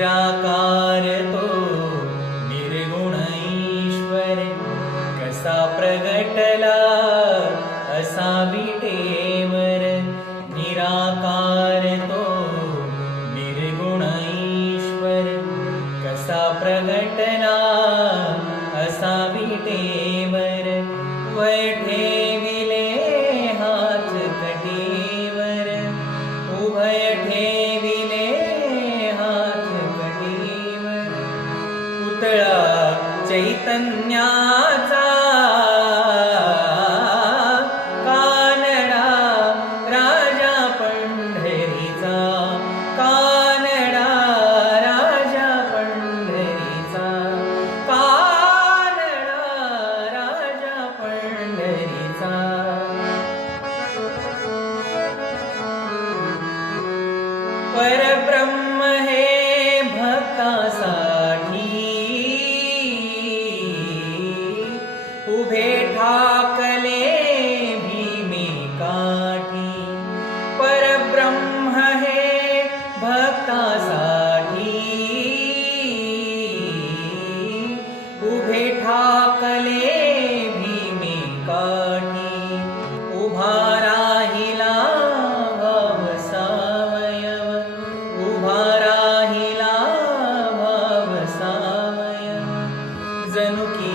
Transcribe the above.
निराकार तो निर्गुण ईश्वर कसा प्रगटला असा विटेवर निराकार तो निर्गुण ईश्वर कसा प्रगटला पुतळा चैतन्याचा. कानडा राजा पंढरीचा. कानडा राजा पंढरीचा. कानडा राजा पंढरीचा. पर ठाकले भीमे काठी परब्रह्म हे भक्तासाठी. उभे ठाकले भीमे काठी उभा राहिला भाव सावयव उभा राहिला भाव सावयव. जणू की